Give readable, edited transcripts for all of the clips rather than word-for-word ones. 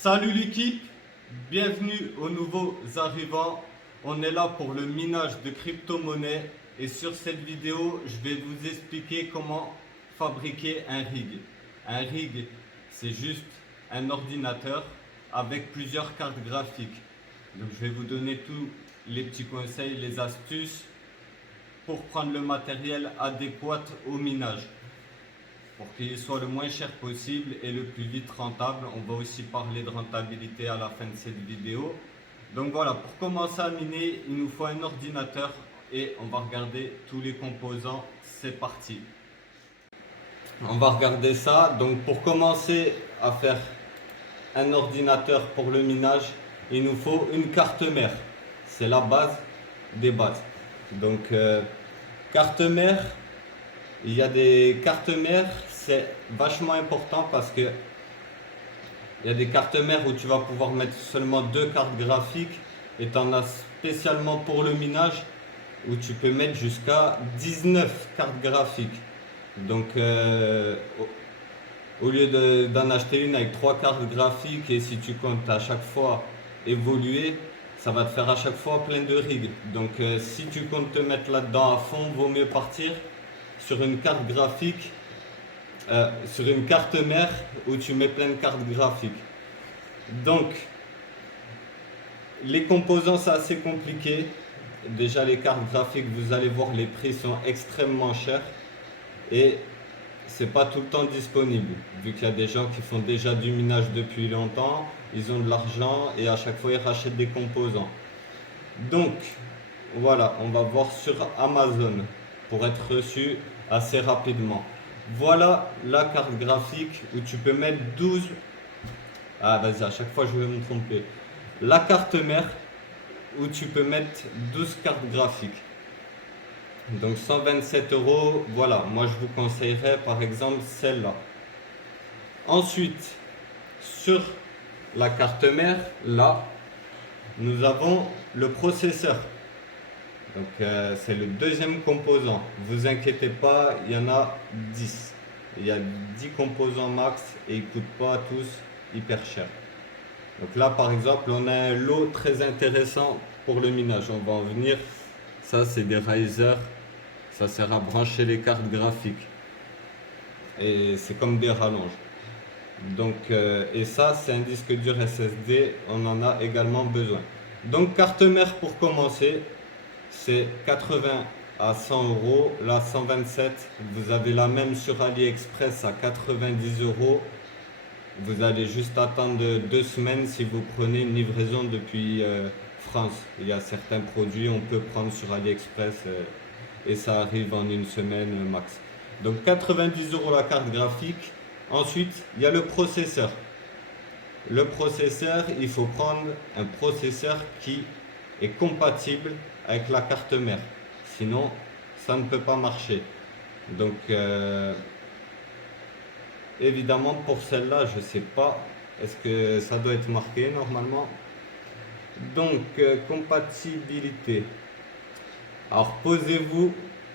Salut l'équipe, bienvenue aux nouveaux arrivants. On est là pour le minage de crypto-monnaies et sur cette vidéo, je vais vous expliquer comment fabriquer un rig. Un rig, c'est juste un ordinateur avec plusieurs cartes graphiques. Donc je vais vous donner tous les petits conseils, les astuces pour prendre le matériel adéquat au minage, pour qu'il soit le moins cher possible et le plus vite rentable. On va aussi parler de rentabilité à la fin de cette vidéo. Donc voilà, pour commencer à miner, il nous faut un ordinateur et on va regarder tous les composants. C'est parti. On va regarder ça. Donc pour commencer à faire un ordinateur pour le minage, il nous faut une carte mère. C'est la base des bases. Donc carte mère, il y a des cartes mères, c'est vachement important parce que il y a des cartes mères où tu vas pouvoir mettre seulement 2 cartes graphiques et tu en as spécialement pour le minage où tu peux mettre jusqu'à 19 cartes graphiques. Donc au lieu d'en acheter une avec 3 cartes graphiques et si tu comptes à chaque fois évoluer, ça va te faire à chaque fois plein de rigs. Donc si tu comptes te mettre là-dedans à fond, vaut mieux partir sur une carte graphique, sur une carte mère où tu mets plein de cartes graphiques. Donc, les composants, c'est assez compliqué. Déjà, les cartes graphiques, vous allez voir, les prix sont extrêmement chers et c'est pas tout le temps disponible. Vu qu'il y a des gens qui font déjà du minage depuis longtemps, ils ont de l'argent et à chaque fois ils rachètent des composants. Donc, voilà, on va voir sur Amazon pour être reçu assez rapidement. Voilà la carte graphique où tu peux mettre 12. Ah, vas-y, à chaque fois je vais me tromper. La carte mère où tu peux mettre 12 cartes graphiques. Donc 127 euros. Voilà, moi je vous conseillerais par exemple celle-là. Ensuite, sur la carte mère, là, nous avons le processeur. Donc c'est le deuxième composant. Vous inquiétez pas, il y en a 10. Il y a 10 composants max et ils ne coûtent pas tous hyper cher. Donc là par exemple on a un lot très intéressant pour le minage. On va en venir. Ça c'est des risers. Ça sert à brancher les cartes graphiques. Et c'est comme des rallonges. Donc et ça c'est un disque dur SSD. On en a également besoin. Donc carte mère pour commencer. C'est 80 à 100 euros. Là, 127. Vous avez la même sur AliExpress à 90 euros. Vous allez juste attendre 2 semaines si vous prenez une livraison depuis France. Il y a certains produits on peut prendre sur AliExpress et ça arrive en 1 semaine max. Donc 90 euros la carte graphique. Ensuite, il y a le processeur. Le processeur, il faut prendre un processeur qui est compatible avec la carte mère. Sinon, ça ne peut pas marcher. Donc, évidemment, pour celle-là, je ne sais pas. Est-ce que ça doit être marqué normalement? Donc, compatibilité. Alors, posez-vous,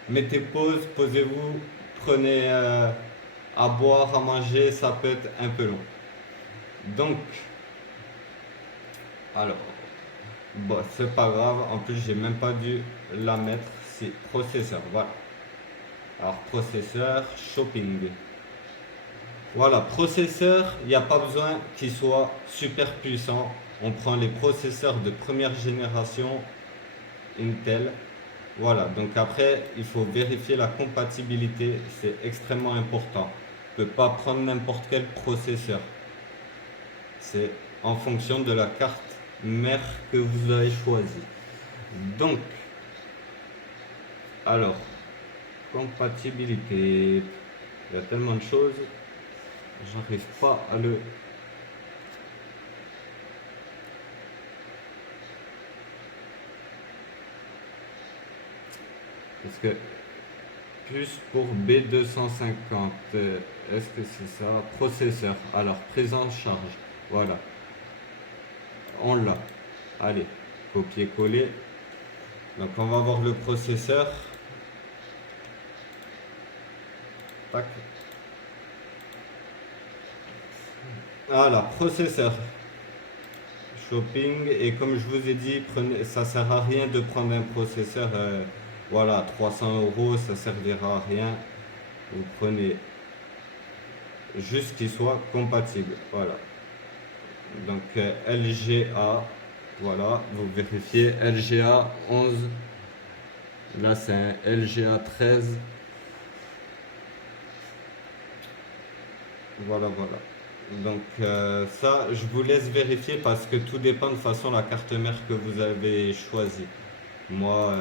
mettez pause, posez-vous, prenez à boire, à manger, ça peut être un peu long. Donc, alors, bon, c'est pas grave. En plus, j'ai même pas dû la mettre. C'est processeur. Voilà. Alors, processeur, shopping. Voilà, processeur, il n'y a pas besoin qu'il soit super puissant. On prend les processeurs de première génération Intel. Voilà, donc après, il faut vérifier la compatibilité. C'est extrêmement important. On ne peut pas prendre n'importe quel processeur. C'est en fonction de la carte mère que vous avez choisi. Donc, alors, compatibilité, il y a tellement de choses, j'arrive pas à le... Parce que, plus pour B250, est-ce que c'est ça? Processeur, alors, prise en charge, voilà, on l'a. Allez, copier-coller. Donc on va voir le processeur. Tac. Voilà, processeur. shopping. Et comme je vous ai dit, ça sert à rien de prendre un processeur, voilà, 300 euros, ça servira à rien. Vous prenez juste qu'il soit compatible. Voilà. Donc LGA, voilà, vous vérifiez LGA 11. Là, c'est un LGA 13. Voilà, voilà. Donc ça, je vous laisse vérifier parce que tout dépend de façon la carte mère que vous avez choisie. Moi,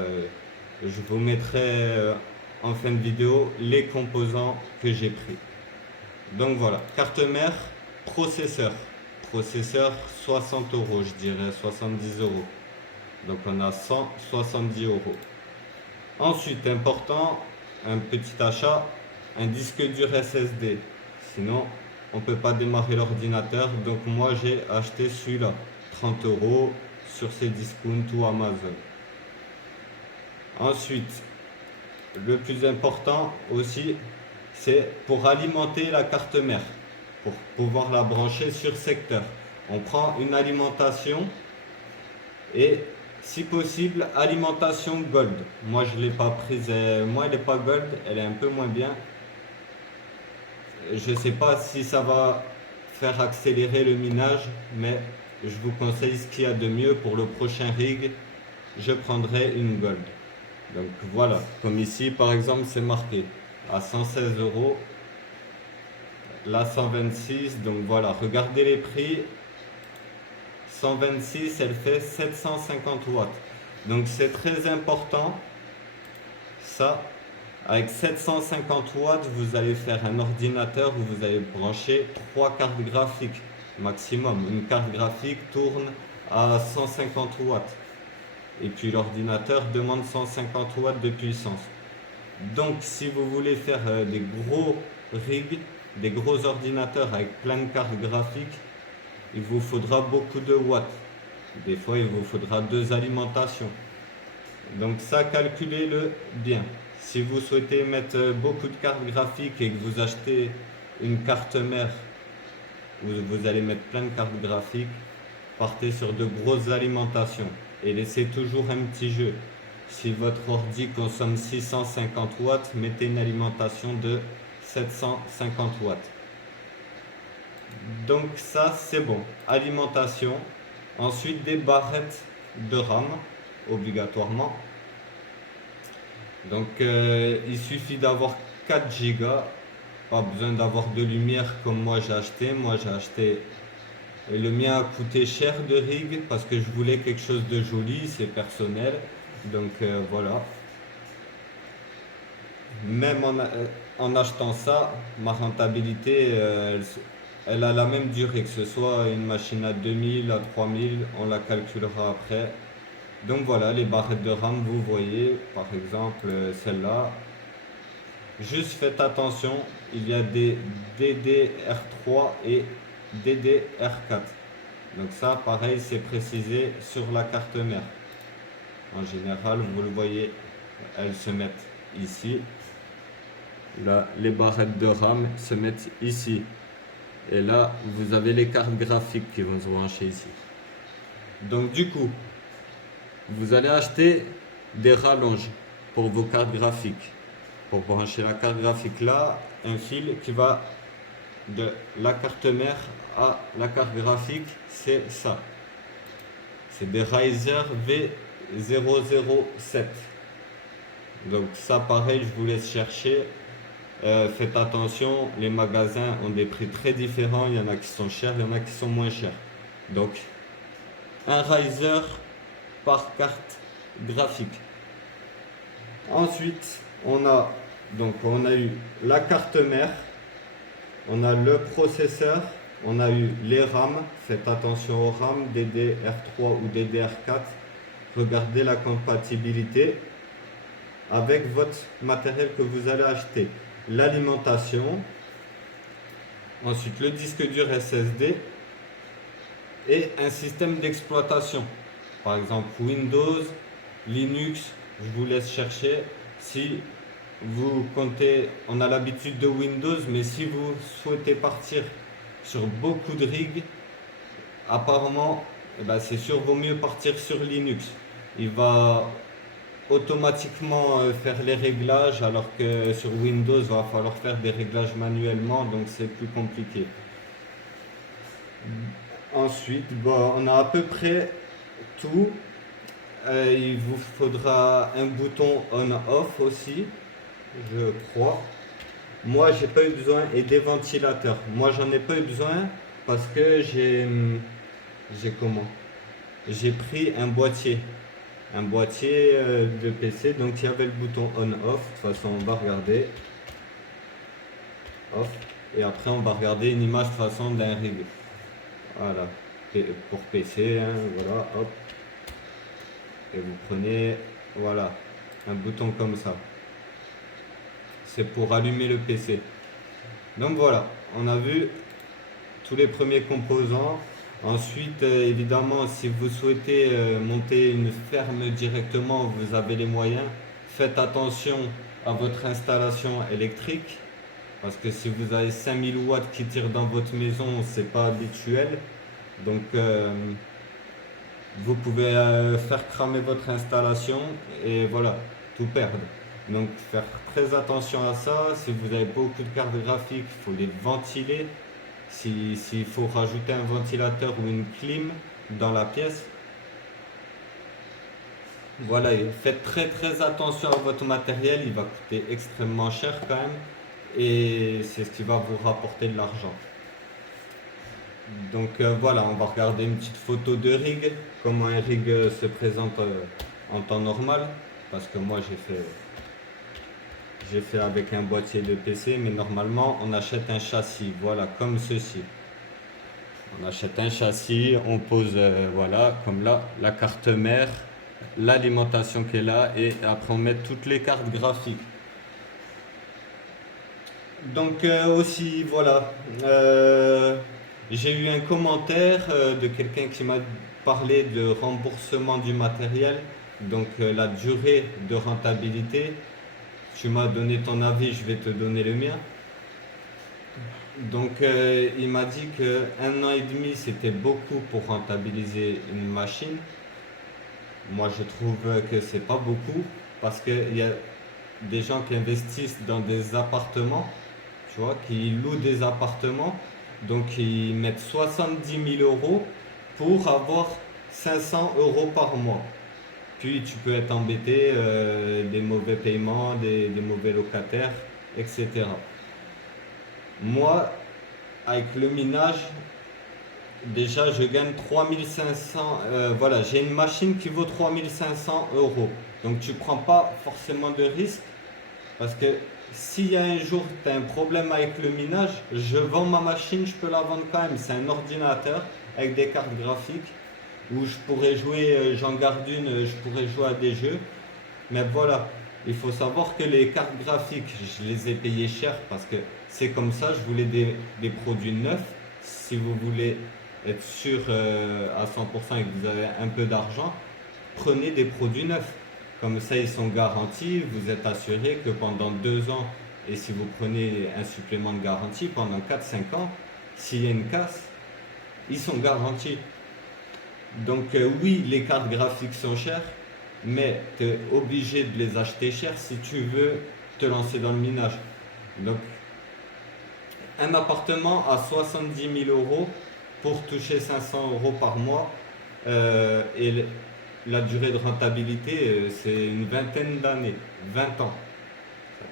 je vous mettrai en fin de vidéo les composants que j'ai pris. Donc voilà, carte mère, processeur. Processeur 60 euros, je dirais 70 euros. Donc on a 170 euros. Ensuite, important, un petit achat, un disque dur SSD. Sinon, on ne peut pas démarrer l'ordinateur. Donc moi, j'ai acheté celui-là, 30 euros sur Cdiscount ou Amazon. Ensuite, le plus important aussi, c'est pour alimenter la carte mère, pour pouvoir la brancher sur secteur. On prend une alimentation et si possible, alimentation gold. Moi, je ne l'ai pas prise. Moi, elle n'est pas gold, elle est un peu moins bien. Je ne sais pas si ça va faire accélérer le minage, mais je vous conseille ce qu'il y a de mieux pour le prochain rig. Je prendrai une gold. Donc voilà, comme ici, par exemple, c'est marqué à 116 euros. Là, 126. Donc voilà, regardez les prix. 126, elle fait 750 watts. Donc c'est très important. Ça, avec 750 watts, vous allez faire un ordinateur où vous allez brancher 3 cartes graphiques maximum. Une carte graphique tourne à 150 watts. Et puis l'ordinateur demande 150 watts de puissance. Donc si vous voulez faire des gros rigs, des gros ordinateurs avec plein de cartes graphiques, il vous faudra beaucoup de watts. Des fois, il vous faudra 2 alimentations. Donc ça, calculez-le bien. Si vous souhaitez mettre beaucoup de cartes graphiques et que vous achetez une carte mère où vous allez mettre plein de cartes graphiques, partez sur de grosses alimentations et laissez toujours un petit jeu. Si votre ordi consomme 650 watts, mettez une alimentation de 750 watts. Donc ça, c'est bon. Alimentation. Ensuite, des barrettes de RAM, obligatoirement. Donc il suffit d'avoir 4 Go. Pas besoin d'avoir de lumière comme moi j'ai acheté. Moi j'ai acheté, et le mien a coûté cher de rig parce que je voulais quelque chose de joli, c'est personnel. Donc voilà. Même en achetant ça, ma rentabilité, elle a la même durée, que ce soit une machine à 2000, à 3000, on la calculera après. Donc voilà, les barrettes de RAM, vous voyez, par exemple, celle-là. Juste faites attention, il y a des DDR3 et DDR4. Donc ça, pareil, c'est précisé sur la carte mère. En général, vous le voyez, elles se mettent ici. Là, les barrettes de RAM se mettent ici. Et là, vous avez les cartes graphiques qui vont se brancher ici. Donc du coup, vous allez acheter des rallonges pour vos cartes graphiques. Pour brancher la carte graphique là, un fil qui va de la carte mère à la carte graphique, c'est ça. C'est des Riser V007. Donc ça pareil, je vous laisse chercher. Faites attention, les magasins ont des prix très différents. Il y en a qui sont chers, il y en a qui sont moins chers. Donc un Riser par carte graphique. Ensuite, on a eu la carte mère, on a le processeur, on a eu les RAM. Faites attention aux RAM DDR3 ou DDR4. Regardez la compatibilité avec votre matériel que vous allez acheter. L'alimentation, ensuite le disque dur SSD et un système d'exploitation. Par exemple Windows, Linux, je vous laisse chercher. Si vous comptez, on a l'habitude de Windows, mais si vous souhaitez partir sur beaucoup de rigs, apparemment eh ben, c'est sûr, vaut mieux partir sur Linux. Il va automatiquement faire les réglages, alors que sur Windows, il va falloir faire des réglages manuellement, donc c'est plus compliqué. Ensuite, bon, on a à peu près tout. Il vous faudra un bouton on-off aussi, je crois. Moi, j'ai pas eu besoin et des ventilateurs. Moi, j'en ai pas eu besoin parce que j'ai comment? J'ai pris un boîtier de PC, donc il y avait le bouton on-off. De toute façon, on va regarder off et après on va regarder une image de toute façon d'un rig. Voilà, pour PC, hein, voilà, hop. Et vous prenez, voilà, un bouton comme ça. C'est pour allumer le PC. Donc voilà, on a vu tous les premiers composants. Ensuite, évidemment, si vous souhaitez monter une ferme directement, vous avez les moyens. Faites attention à votre installation électrique, parce que si vous avez 5000 watts qui tirent dans votre maison, c'est pas habituel. Donc, vous pouvez faire cramer votre installation et voilà, tout perdre. Donc, faire très attention à ça. Si vous avez beaucoup de cartes graphiques, il faut les ventiler. S'il faut rajouter un ventilateur ou une clim dans la pièce, voilà, et faites très très attention à votre matériel, il va coûter extrêmement cher quand même, et c'est ce qui va vous rapporter de l'argent. Donc voilà, on va regarder une petite photo de rig, comment un rig se présente en temps normal, parce que moi j'ai fait avec un boîtier de PC, mais normalement on achète un châssis, voilà, comme ceci. On achète un châssis, on pose, voilà, comme là, la carte mère, l'alimentation qui est là, et après on met toutes les cartes graphiques. Donc aussi, voilà, j'ai eu un commentaire de quelqu'un qui m'a parlé de remboursement du matériel, donc la durée de rentabilité. Tu m'as donné ton avis, je vais te donner le mien. Donc il m'a dit que 1 an et demi c'était beaucoup pour rentabiliser une machine. Moi je trouve que c'est pas beaucoup parce qu'il y a des gens qui investissent dans des appartements, tu vois, qui louent des appartements, donc ils mettent 70 000 € pour avoir 500 € par mois. Puis tu peux être embêté des mauvais paiements, des mauvais locataires, etc. Moi, avec le minage, déjà je gagne 3500. Voilà, j'ai une machine qui vaut 3500 €. Donc tu prends pas forcément de risque parce que s'il y a un jour tu as un problème avec le minage, je vends ma machine, je peux la vendre quand même. C'est un ordinateur avec des cartes graphiques où je pourrais jouer, j'en garde une, je pourrais jouer à des jeux. Mais voilà, il faut savoir que les cartes graphiques, je les ai payées cher parce que c'est comme ça, je voulais des produits neufs. Si vous voulez être sûr à 100% et que vous avez un peu d'argent, prenez des produits neufs. Comme ça, ils sont garantis, vous êtes assuré que pendant 2 ans, et si vous prenez un supplément de garantie, pendant 4-5 ans, s'il y a une casse, ils sont garantis. Donc oui, les cartes graphiques sont chères, mais tu es obligé de les acheter chères si tu veux te lancer dans le minage. Donc un appartement à 70 000 € pour toucher 500 € par mois et la durée de rentabilité c'est une vingtaine d'années, 20 ans.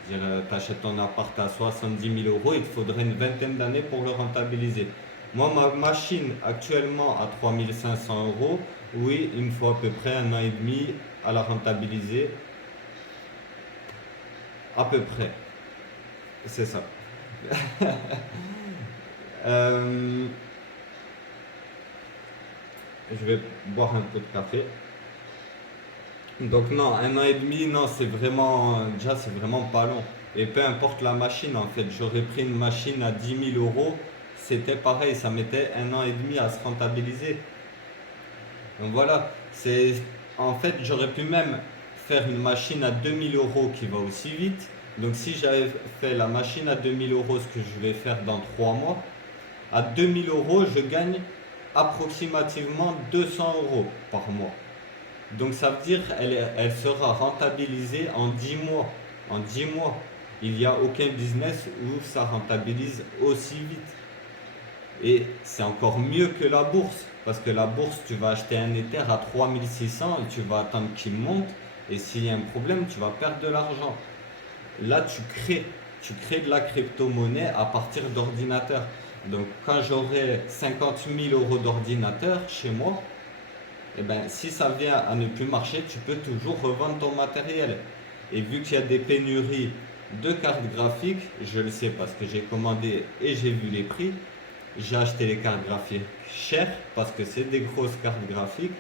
C'est-à-dire tu achètes ton appart à 70 000 €, il te faudrait une vingtaine d'années pour le rentabiliser. Moi, ma machine actuellement à 3500 €, oui, il me faut à peu près 1 an et demi à la rentabiliser. À peu près, c'est ça. Euh, je vais boire un peu de café. Donc non, 1 an et demi, non, c'est vraiment, déjà c'est vraiment pas long. Et peu importe la machine, en fait, j'aurais pris une machine à 10 000 €, c'était pareil, ça mettait 1 an et demi à se rentabiliser. Donc voilà, c'est en fait j'aurais pu même faire une machine à 2 000 € qui va aussi vite. Donc si j'avais fait la machine à 2 000 €, ce que je vais faire dans 3 mois, à 2 000 € je gagne approximativement 200 € par mois. Donc ça veut dire elle sera rentabilisée en 10 mois. En 10 mois. Il n'y a aucun business où ça rentabilise aussi vite. Et c'est encore mieux que la bourse. Parce que la bourse, tu vas acheter un Ether à 3600 et tu vas attendre qu'il monte. Et s'il y a un problème, tu vas perdre de l'argent. Là, tu crées de la crypto-monnaie à partir d'ordinateurs. Donc quand j'aurai 50 000 € d'ordinateur chez moi, eh ben, si ça vient à ne plus marcher, tu peux toujours revendre ton matériel. Et vu qu'il y a des pénuries de cartes graphiques, je le sais parce que j'ai commandé et j'ai vu les prix, j'ai acheté les cartes graphiques chères parce que c'est des grosses cartes graphiques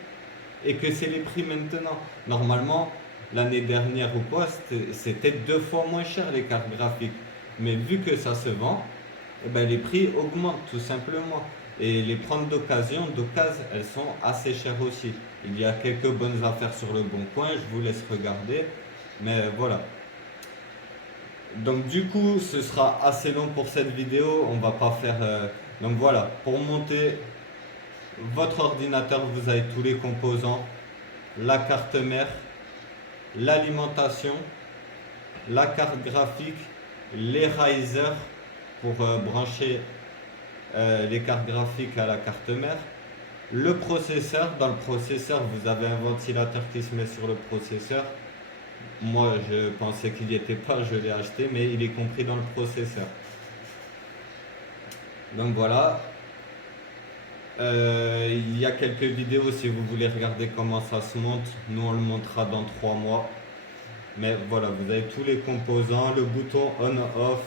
et que c'est les prix maintenant. Normalement, l'année dernière ou quoi, c'était 2 fois moins cher les cartes graphiques. Mais vu que ça se vend, eh ben, les prix augmentent tout simplement. Et les prendre d'occasion, elles sont assez chères aussi. Il y a quelques bonnes affaires sur le bon coin, je vous laisse regarder. Mais voilà. Donc du coup, ce sera assez long pour cette vidéo. On va pas faire... Donc voilà, pour monter votre ordinateur, vous avez tous les composants. La carte mère, l'alimentation, la carte graphique, les risers pour brancher les cartes graphiques à la carte mère, le processeur. Dans le processeur, vous avez un ventilateur qui se met sur le processeur. Moi, je pensais qu'il n'y était pas, je l'ai acheté, mais il est compris dans le processeur. Donc voilà. Il y a quelques vidéos si vous voulez regarder comment ça se monte. Nous, on le montera dans 3 mois. Mais voilà, vous avez tous les composants, le bouton on-off,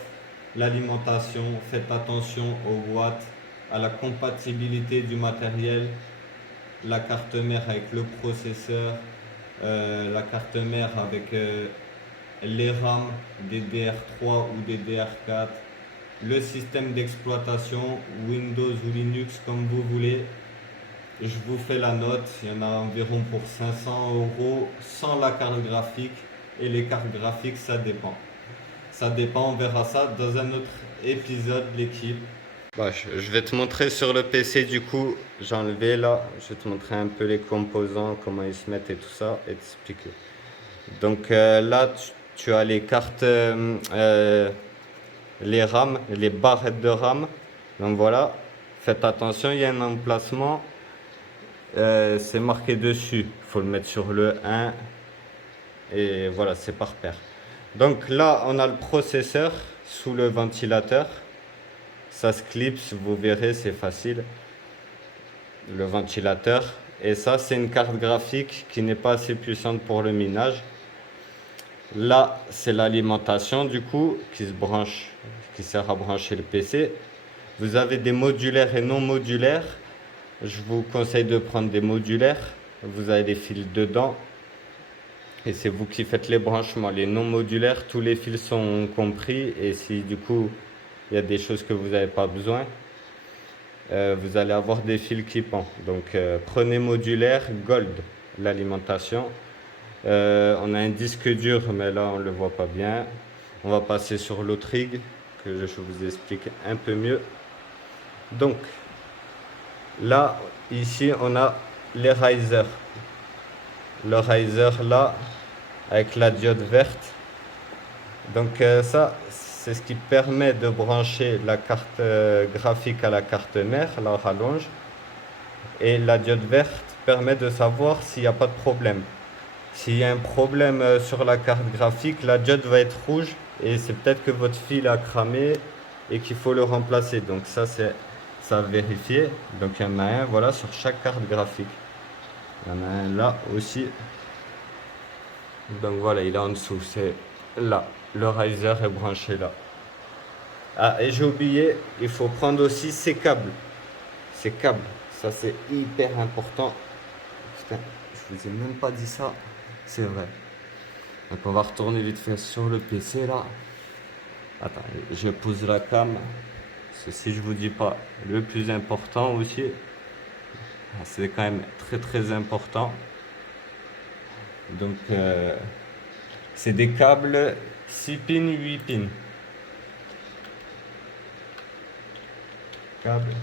l'alimentation. Faites attention aux watts, à la compatibilité du matériel, la carte mère avec le processeur, la carte mère avec les RAM DDR3 ou DDR4, le système d'exploitation Windows ou Linux comme vous voulez. Je vous fais la note, il y en a environ pour 500 € sans la carte graphique. Et les cartes graphiques, ça dépend. Ça dépend, on verra ça dans un autre épisode, l'équipe. Bah, je vais te montrer sur le PC du coup, j'ai enlevé là, je vais te montrer un peu les composants, comment ils se mettent et tout ça, et t'expliquer. Donc là, tu as les cartes, les RAM, les barrettes de RAM. Donc voilà, faites attention, il y a un emplacement, c'est marqué dessus, il faut le mettre sur le 1. Et voilà, c'est par paire. Donc là, on a le processeur sous le ventilateur. Ça se clipse, vous verrez, c'est facile. Le ventilateur. Et ça, c'est une carte graphique qui n'est pas assez puissante pour le minage. Là, c'est l'alimentation du coup qui se branche, qui sert à brancher le PC. Vous avez des modulaires et non modulaires. Je vous conseille de prendre des modulaires. Vous avez des fils dedans. Et c'est vous qui faites les branchements. Les non modulaires, tous les fils sont compris. Et si du coup, il y a des choses que vous n'avez pas besoin, vous allez avoir des fils qui pendent. Donc, prenez modulaire, gold, l'alimentation. On a un disque dur, mais là, on ne le voit pas bien. On va passer sur l'autre rig, que je vous explique un peu mieux. Donc, là, ici, on a les risers. Le riser là, avec la diode verte. Donc ça, c'est ce qui permet de brancher la carte graphique à la carte mère, la rallonge. Et la diode verte permet de savoir s'il n'y a pas de problème. S'il y a un problème sur la carte graphique, la diode va être rouge et c'est peut-être que votre fil a cramé et qu'il faut le remplacer. Donc ça, c'est à vérifier. Donc il y en a un, voilà, sur chaque carte graphique. Il y en a un là aussi. Donc voilà, il est en dessous, c'est là. Le riser est branché là. Ah, et j'ai oublié, il faut prendre aussi ces câbles. Ces câbles, ça c'est hyper important. Putain, je vous ai même pas dit ça. C'est vrai. Donc on va retourner vite fait sur le PC là. Attends, je pose la cam. Parce que si je vous dis pas le plus important aussi, c'est quand même très très important. Donc c'est des câbles 6 pins, 8 pins. Câble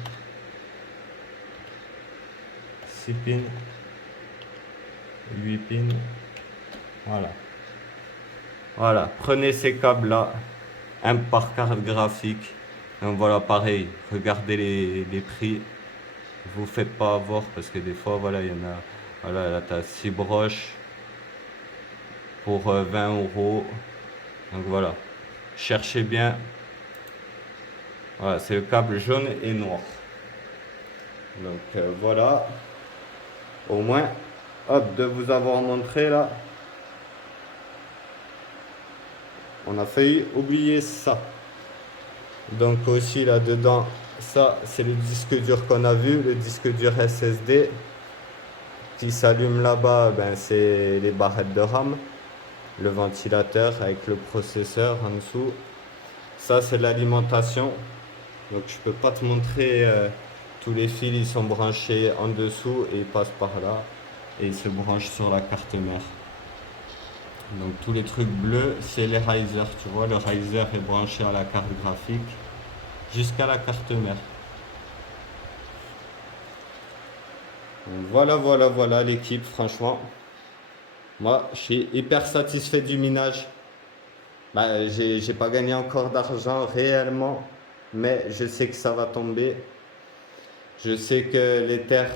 6 pins, 8 pins. Voilà. Voilà, prenez ces câbles-là, un par carte graphique. Donc voilà, pareil, regardez les prix. Vous faites pas avoir parce que des fois, voilà, il y en a. Voilà, là, tu as 6 broches pour 20 euros. Donc voilà, cherchez bien. Voilà, c'est le câble jaune et noir. Donc voilà, au moins, hop, de vous avoir montré là. On a failli oublier ça. Donc aussi là-dedans, ça c'est le disque dur qu'on a vu, le disque dur SSD qui s'allume là-bas, ben, c'est les barrettes de RAM, le ventilateur avec le processeur en dessous. Ça c'est l'alimentation. Donc je peux pas te montrer, tous les fils ils sont branchés en dessous et ils passent par là et ils se branchent sur la carte mère. Donc tous les trucs bleus, c'est les risers, tu vois, le riser est branché à la carte graphique jusqu'à la carte mère. Donc voilà l'équipe, franchement. Moi, je suis hyper satisfait du minage. Bah, j'ai pas gagné encore d'argent réellement, mais je sais que ça va tomber. Je sais que l'Ether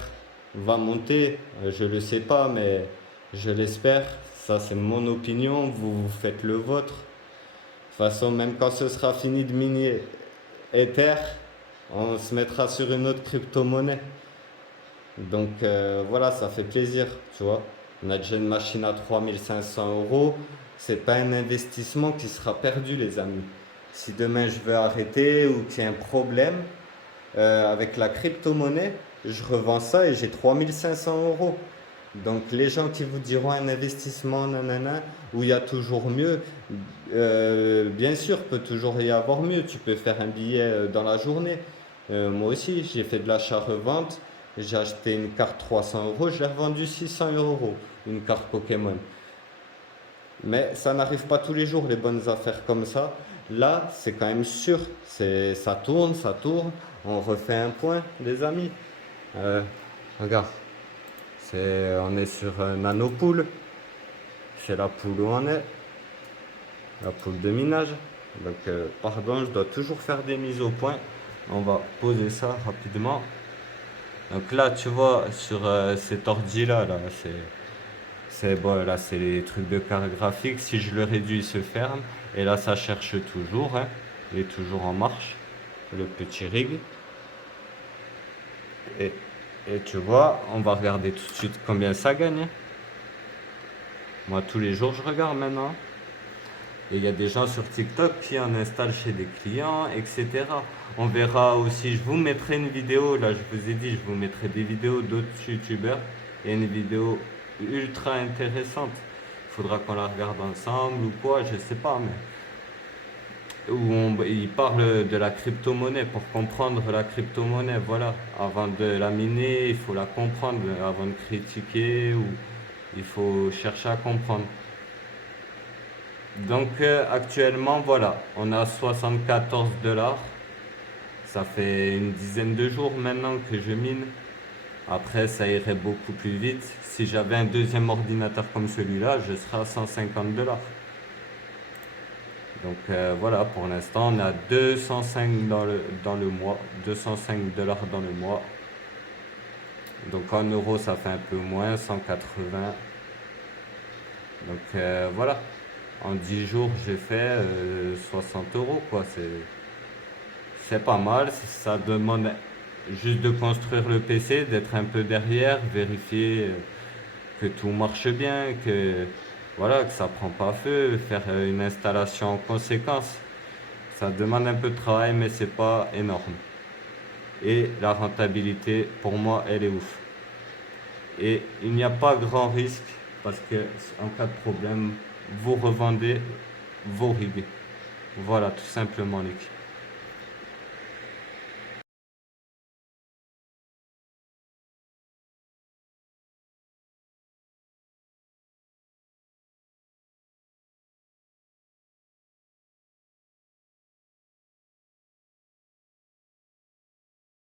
va monter, je le sais pas, mais je l'espère. Ça, c'est mon opinion, vous faites le vôtre. De toute façon, même quand ce sera fini de miner Ether, on se mettra sur une autre crypto-monnaie. Donc voilà, ça fait plaisir, tu vois. On a déjà une machine à 3 500 euros. C'est pas un investissement qui sera perdu, les amis. Si demain je veux arrêter ou qu'il y a un problème avec la crypto-monnaie, je revends ça et j'ai 3 500 euros. Donc les gens qui vous diront un investissement, nanana, où il y a toujours mieux, bien sûr, peut toujours y avoir mieux. Tu peux faire un billet dans la journée. Moi aussi, j'ai fait de l'achat-revente. J'ai acheté une carte 300 euros, je l'ai revendue 600 euros, une carte Pokémon. Mais ça n'arrive pas tous les jours, les bonnes affaires comme ça. Là, c'est quand même sûr. Ça tourne, ça tourne. On refait un point, les amis. Regarde, on est sur un nanopool. C'est la poule où on est. La poule de minage. Donc, pardon, je dois toujours faire des mises au point. On va poser ça rapidement. Donc là, tu vois, sur cet ordi-là, là, c'est bon, là, c'est les trucs de carte graphique. Si je le réduis, il se ferme. Et là, ça cherche toujours, hein. Il est toujours en marche, le petit rig. Et, et tu vois, on va regarder tout de suite combien ça gagne, hein. Moi, tous les jours, je regarde maintenant. Et il y a des gens sur TikTok qui en installent chez des clients, etc. On verra aussi, je vous mettrai une vidéo, là je vous ai dit, je vous mettrai des vidéos d'autres youtubeurs et une vidéo ultra intéressante. Il faudra qu'on la regarde ensemble ou quoi, je sais pas, mais où ils parlent de la crypto-monnaie pour comprendre la crypto-monnaie. Voilà, avant de la miner, il faut la comprendre, avant de critiquer, ou il faut chercher à comprendre. Donc actuellement, voilà, on a 74 $. Ça fait une dizaine de jours maintenant que je mine. Après, ça irait beaucoup plus vite. Si j'avais un deuxième ordinateur comme celui-là, je serais à 150 $. Donc voilà, pour l'instant, on a 205 dans le mois, 205 $ dans le mois. Donc en euros, ça fait un peu moins, 180. Donc voilà. En 10 jours, j'ai fait 60 euros, quoi. C'est pas mal. Ça demande juste de construire le PC, d'être un peu derrière, vérifier que tout marche bien, que voilà, que ça prend pas feu, faire une installation en conséquence. Ça demande un peu de travail, mais c'est pas énorme. Et la rentabilité, pour moi, elle est ouf. Et il n'y a pas grand risque parce que en cas de problème, vous revendez vos rigs. Voilà, tout simplement, l'équipe.